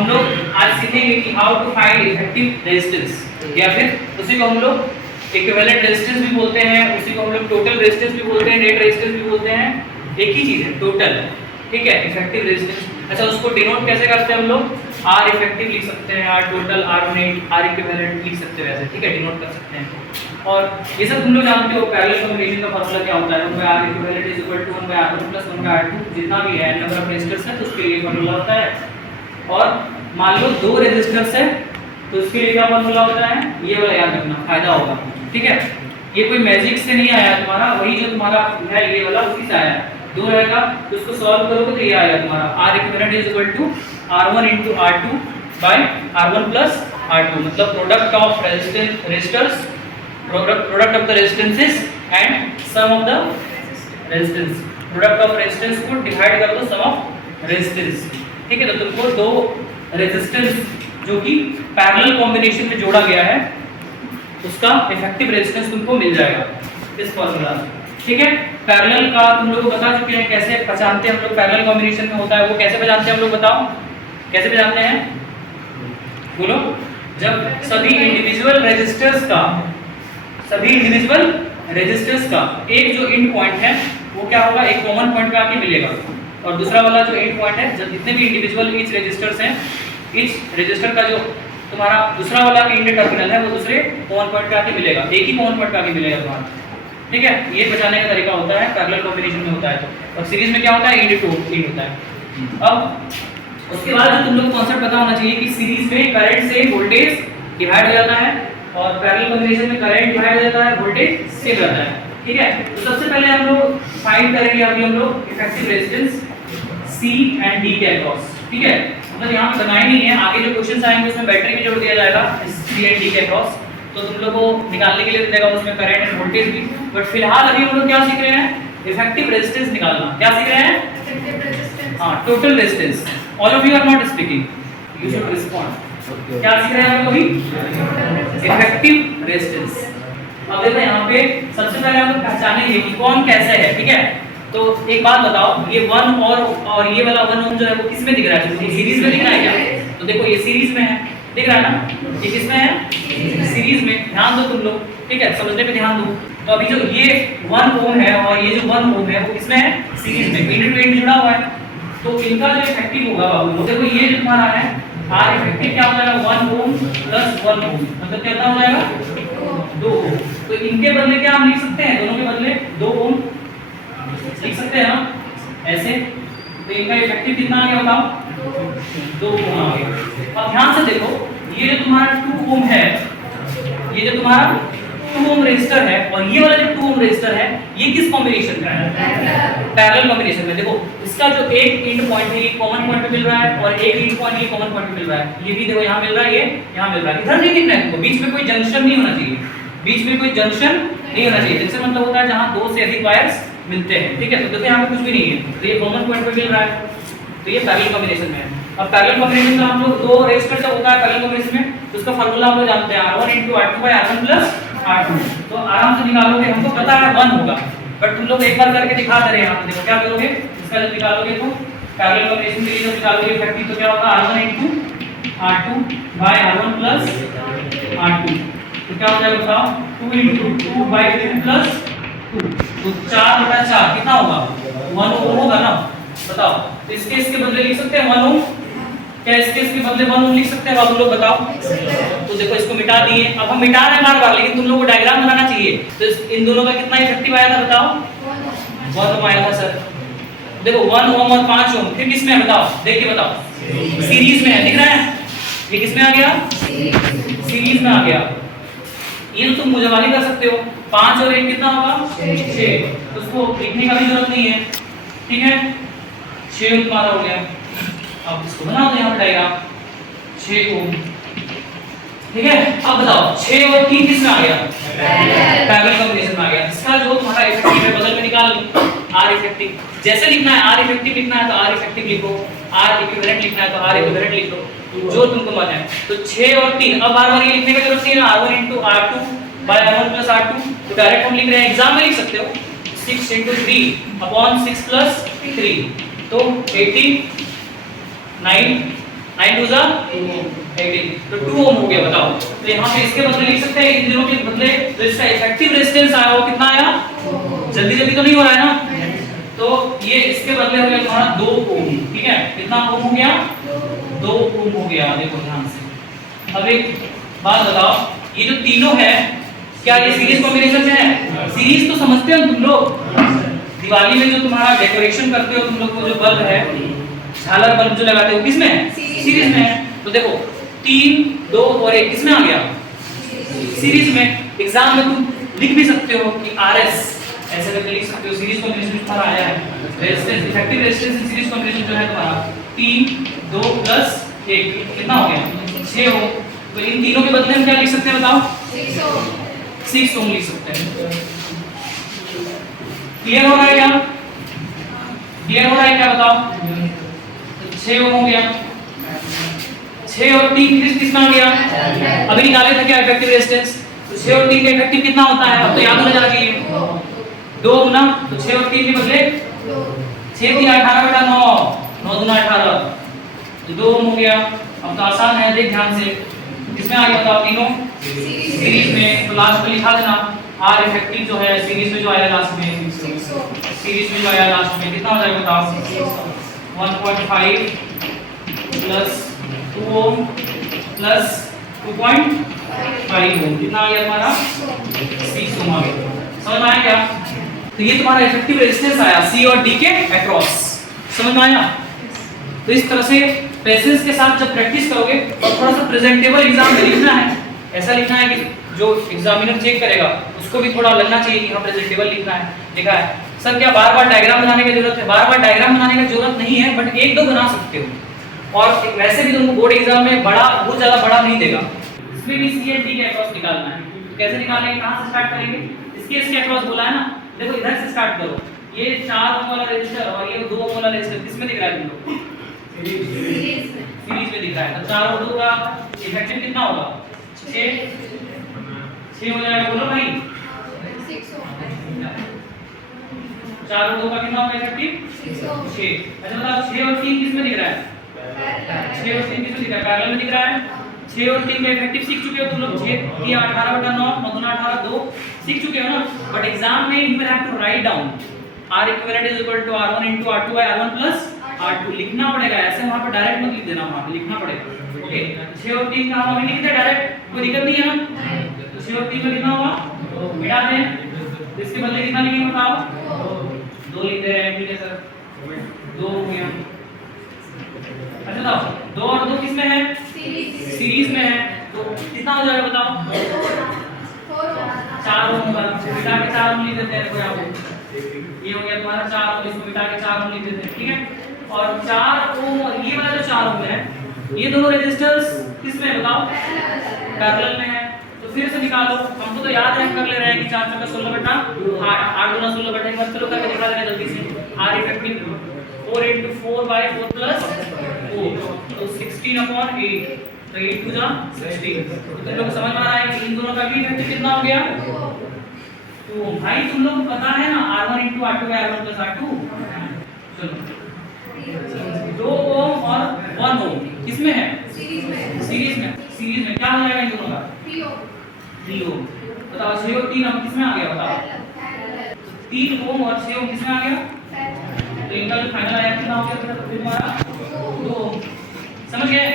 हम लोग आज सीखेंगे कि how to find effective resistance, या फिर उसी को हम लोग इक्विवेलेंट रेजिस्टेंस भी बोलते हैं, उसी को हम लोग टोटल रेजिस्टेंस भी बोलते हैं, नेट रेजिस्टेंस भी बोलते हैं। एक ही चीज है टोटल, ठीक है, इफेक्टिव रेजिस्टेंस। अच्छा, उसको डिनोट कैसे करते हैं हम लोग? आर इफेक्टिव लिख सकते हैं, R total, R net, R equivalent लिख सकते हैं वैसे, ठीक है, डिनोट कर सकते हैं। और ये सब तुम लोग जानते हो पैरेलल कॉम्बिनेशन का फार्मूला क्या होता है, 1/r equivalent is equal to 1/r1 + 1/r2, जितना भी है नंबर ऑफ रेजिस्टर्स है तो उसके लिए फार्मूला होता है। और मान लो 2 रेजिस्टर्स है तो उसके लिए क्या फार्मूला होता है, ये वाला याद रखना, फायदा होगा, ठीक है। ये कोई मैजिक से नहीं आया तुम्हारा, वही जो तुम्हारा है ये वाला उसी से आया। 2 रहेगा तो उसको सॉल्व करोगे तो ये आएगा तुम्हारा R equivalent is equal to R1 * R2 by R1 + R2, मतलब product of resistors, product of the resistances and sum of the resistance. Product of resistance को डिवाइड कर दो सम ऑफ रेजिस्टेंस, ठीक है। तो तुमको 2 रेजिस्टेंस जो कि पैरेलल कॉम्बिनेशन में जोड़ा गया है उसका इफेक्टिव रेजिस्टेंस तुमको मिल जाएगा इस फार्मूला से, ठीक है। पैरेलल का तुम लोग को बता चुके हैं कैसे पहचानते हैं हम लोग, पैरेलल कॉम्बिनेशन में होता है वो कैसे पहचानते हैं हम लोग, बताओ कैसे पहचानते हैं, बोलो। जब सभी इंडिविजुअल रेजिस्टर्स का एक जो एंड पॉइंट है वो क्या होगा, एक कॉमन पॉइंट पे आके मिलेगा, और दूसरा वाला जो एंड पॉइंट है, जब जितने भी इंडिविजुअल ईच रेजिस्टर्स हैं, ईच रेजिस्टर का जो तुम्हारा दूसरा वाला एंड टर्मिनल है वो दूसरे कॉमन पॉइंट पे आके मिलेगा, एक ही कॉमन पॉइंट पे आके मिलेगा तुम्हारा, ठीक है। ये बचाने का तरीका होता है पैरेलल कॉम्बिनेशन में होता है तो। और सीरीज में क्या होता है, एंड टू एंड होता है। अब उसके बाद जो तुम लोग कॉन्सेप्ट पता होना चाहिए कि सीरीज में करंट से वोल्टेज डिवाइड हो जाता है और पैरेलल कॉम्बिनेशन में करंट डिवाइड हो जाता है, वोल्टेज सेम रहता है, ठीक है। तो सबसे पहले हम लोग फाइंड करेंगे अभी हम लोग effective resistance C and D के अक्रॉस, ठीक है। मतलब यहाँ पे बनाए नहीं है, आगे जो क्वेश्चंस आएंगे उसमें बैटरी भी जोड़ दिया जाएगा C एंड D के अक्रॉस, तो तुम लोग को निकालने के लिए मिलेगा उसमें करंट एंड वोल्टेज भी। बट फिलहाल अभी हम लोग क्या सीख रहे हैं, इफेक्टिव रेजिस्टेंस निकालना। क्या सीख रहे हैं? इफेक्टिव रेजिस्टेंस, हां, total resistance. All of you are not speaking, you should respond. क्या सीख रहे हैं हम लोग अभी? Effective resistance. अब देखो यहाँ पे सबसे पहले हम लोग पहचानेंगे कि कौन कैसे है, ठीक है। तो एक बात बताओ, ये 1 और ये वाला 1 ओम जो है वो किस में दिख रहा है? ये सीरीज में दिख रहा है क्या? तो देखो ये सीरीज में है, दिख रहा है ना, ये किस में है? सीरीज में। ध्यान दो तुम लोग, ठीक है, समझने पे ध्यान दो। तो अभी जो ये 1 ओम है और ये जो 1 ओम है वो किसमें है? सीरीज में, इंटर टू इंटर जुड़ा हुआ है। तो इनका जो इफेक्टिव होगा बाबू, देखो ये जो तुम्हारा है R इफेक्टिव क्या हो जाएगा, 1 ओम प्लस 1 ओम, मतलब कितना हो जाएगा? 2 ओम। तो इनके बदले क्या हम लिख सकते हैं, दोनों के बदले 2 ओम लिख सकते हैं ना ऐसे। तो इनका इफेक्टिव कितना आ गया बताओ? 2 ओम आ गया। अब ध्यान से देखो, ये जो तुम्हारा 2 ओम है, ये जो तुम्हारा 2 ओम रेजिस्टर है और ये वाला जो 2 ओम रेजिस्टर है, ये किस कॉम्बिनेशन का है? पैरेलल कॉम्बिनेशन में। देखो इसका जो एक एंड पॉइंट है ये कॉमन पॉइंट पे मिल रहा है और एक एंड पॉइंट ये कॉमन पॉइंट पे मिल रहा है। ये भी देखो यहाँ मिल रहा है, ये यहाँ मिल रहा है, इधर नहीं दिख रहा है तुमको, बीच में कोई जंक्शन नहीं होना चाहिए, बीच में कोई जंक्शन नहीं होना चाहिए। जंक्शन मतलब होता है जहाँ 2 से अधिक वायर्स मिलते हैं, ठीक है। तो देखो यहाँ पे कुछ भी नहीं है, तो ये कॉमन पॉइंट पे मिल रहा है, तो ये पैरेलल कॉम्बिनेशन में है। अब पैरेलल कॉम्बिनेशन में हम लोग 2 रेजिस्टर जब होता है पैरेलल कॉम्बिनेशन में, तो उसका फार्मूला हम लोग जानते हैं R1 * R2 / R1 + R2। तो आराम से निकालोगे, हमको पता है 1 होगा, बट तुम लोग एक बार करके दिखा दे रहे हैं। यहाँ पे देखो क्या करोगे, इसका जब निकालोगे तो पैरेलल कॉम्बिनेशन के लिए जब निकालोगे इफेक्टिव तो क्या होगा, R1 * R2 / R1 + R2। तो क्या हो जाएगा बताओ, 2 * 2 / 2 + 2, तो 4/4 कितना होगा, 1 ओम होगा ना। बताओ, तो इसके बदले लिख सकते हैं 1 ओम, क्या इसके बदले 1 ओम लिख सकते हैं आप लोग, बताओ। तो देखो इसको मिटा दिए, अब हम मिटा रहे हैं बार-बार, लेकिन तुम लोगों को डायग्राम बनाना चाहिए। तो इन दोनों का कितना इफेक्टिव आया था बताओ, 1 ओम आया था सर। देखो 1 ओम और 5 ओम, फिर किसमें है बताओ, देख के बताओ, सीरीज में है, दिख रहा है, ये किसमें आ गया, सीरीज में आ गया। ये तो तुम मुझवाली कर सकते हो, 5 और 1 कितना होगा, 6, तो उसको लिखने का भी जरूरत नहीं है, ठीक है। 6 तुम्हारा हो गया। अब इसको बना दो यहाँ पे डायग्राम, 6 ओम, ठीक है। अब बताओ 6 और 3 किस में आ गया, पैरेलल कॉम्बिनेशन में आ गया। इसका जो तुम्हारा इफेक्टिव है बदल में निकाल लो, R इफेक्टिव। जैसे लिखना है, R इफेक्टिव लिखना है तो R इफेक्टिव लिखो, R इक्विवेलेंट लिखना है तो R इक्विवेलेंट लिख लो, जो तुमको मन है। तो 6 और 3, अब बार-बार ये लिखने की जरूरत नहीं है ना, R1 * R2 / R1 + R2, तो डायरेक्ट हम लिख रहे हैं, एग्जाम में लिख सकते हो 6 * 3/6 + 3, तो 89 9 2 जा 18, तो 2 ओम हो गया। बताओ, तो यहाँ पे इसके बदले लिख सकते हैं, इन दिनों के बदले तो इसका इफेक्टिव रेजिस्टेंस आया वो कितना आया? जल्दी जल्दी तो नहीं हो रहा है ना, तो ये इसके बदले हो गया तुम्हारा 2 ओम। ठीक है, कितना ओम हो गया? 2 ओम हो गया। देखो ध्यान से। अब एक बात बताओ, ये जो तीनों है क्या ये सीरीज कॉम्बिनेशन में है? सीरीज तो समझते हो तुम लोग, दिवाली में जो तुम्हारा डेकोरेशन करते हो तुम लोग को, जो बल्ब है, झालर बल्ब जो लगाते हो, किसमें है? सीरीज में है। तो देखो 3 2 और 1 किसमें आ गया? सीरीज में। एग्जाम में तुम लिख भी सकते हो कि RS ऐसे करके लिख सकते हो, सीरीज कॉम्बिनेशन तुम्हारा आया है। Resistance, effective resistance in series combination जो है तुम्हारा 3 2 प्लस 1 कितना हो गया? 6 हो। तो इन तीनों के बदले हम क्या लिख सकते हैं बताओ? 6 ओम लिख सकते हैं। क्लियर हो रहा है क्या? क्लियर हो रहा है क्या बताओ? 6 ओम हो गया। 6 और 3 कितना आ गया? अभी निकाले थे क्या इफेक्टिव रेजिस्टेंस? तो 6 और 3 का इफेक्टिव कितना होता है? अब तो याद होना चाहिए, 2 ना, तो 6 और 3 के बदले 6 3 18 बटा 9, 9 दूना 18, तो 2 ओम हो गया। अब तो आसान है, देख ध्यान से, किसमें आ गया बताओ? तीनों सीरीज में। तो लास्ट में लिखा देना R इफेक्टिव जो है सीरीज में जो आया लास्ट में, सीरीज में जो आया लास्ट में कितना हो जाएगा बताओ? 1.5 प्लस 2 ओम प्लस 2.5 ओम, कितना आ गया तुम्हारा? 6 ओम आ गया। समझ में आया क्या? तो ये तुम्हारा इफेक्टिव रेजिस्टेंस आया C और D के अक्रॉस। समझ में आया? तो इस तरह से पेशेंस के साथ जब प्रैक्टिस करोगे और थोड़ा सा प्रेजेंटेबल एग्जाम में लिखना है, ऐसा लिखना है कि जो एग्जामिनर चेक करेगा उसको भी थोड़ा लगना चाहिए कि हाँ प्रेजेंटेबल लिखना है, लिखा है। सर क्या बार-बार डायग्राम बनाने की जरूरत है? बार-बार डायग्राम बनाने की जरूरत नहीं है, बट 1-2 बना सकते हो। और वैसे भी तुमको बोर्ड एग्जाम में बड़ा, बहुत ज्यादा बड़ा नहीं देगा। इसमें भी C और D के अक्रॉस निकालना है। तो कैसे निकालेंगे, कहां से स्टार्ट करेंगे? इसके अक्रॉस बोला है ना, देखो इधर से स्टार्ट करो। ये 4 ओम वाला रेजिस्टर और ये 2 ओम वाला रेजिस्टर किसमें दिख रहा है तुमको? सीरीज में दिख रहा है। तो 4 और 2 का इफेक्टिव कितना होगा? 6 हो जाएगा। बोलो भाई 4 और 2 का कितना होगा इफेक्टिव? 6। अच्छा बताओ 6 और 3 किसमें दिख रहा है? 6 और 3 किसमें दिख रहा है? पैरेलल में दिख रहा है। 6 और 3 का इफेक्टिव सीख चुके हो तुम लोग। 6 3 18 बटा 9, 9 दूना 18, 2 सीख चुके हो ना। बट एग्जाम में you will have to write down R equivalent is equal to R1 into R2 by R1 plus R2 लिखना पड़ेगा। ऐसे वहां पे डायरेक्ट मत लिख देना, वहां पे लिखना पड़ेगा। ओके, 6 और 3 का हम अभी लिख दे डायरेक्ट, कोई दिक्कत नहीं है ना। तो 6 और 3 में कितना होगा? मिटा दें। इसके बदले कितना लिखेंगे बताओ? 2 लिख दे रहे हैं। ठीक है सर, 2 हो गया। अच्छा बताओ 2 और 2 किसमें है? सीरीज में है। तो कितना हो जाएगा बताओ? 4 ओम होगा। मिटा के 4 ओम लिख देते हैं। कोई आपको ये हो गया तुम्हारा 4 ओम, इसको मिटा के 4 ओम लिख देते हैं। ठीक है, और 4 ओम और ये वाला जो 4 ओम है, ये दोनों रेजिस्टर्स किसमें है बताओ? पैरेलल में है। तो फिर से निकालो, हमको तो याद है, हम कर ले रहे हैं कि 4 × 16 बटा 8, 8 गुना 16 बटा 1। चलो करके दिखा देना जल्दी से। R effective 4 into 4 by 4 plus 4, तो 16/8, तो 8 2 जा 16। तो तुम लोग समझ में आ रहा है कि इन दोनों का भी इफेक्टिव कितना हो गया? तो भाई तुम लोग को पता है ना R1 into R2 by R1 plus R2। चलो 2 ओम और 1 ओम किसमें है? सीरीज में। सीरीज में क्या हो जाएगा इन दोनों का? 3 ओम। बताओ 6 और 3 हम किसमें आ गया बताओ? 3 ओम और 6 ओम किसमें आ गया? तो इनका जो फाइनल आया कितना हो गया तुम्हारा? 2 ओम। समझ गए?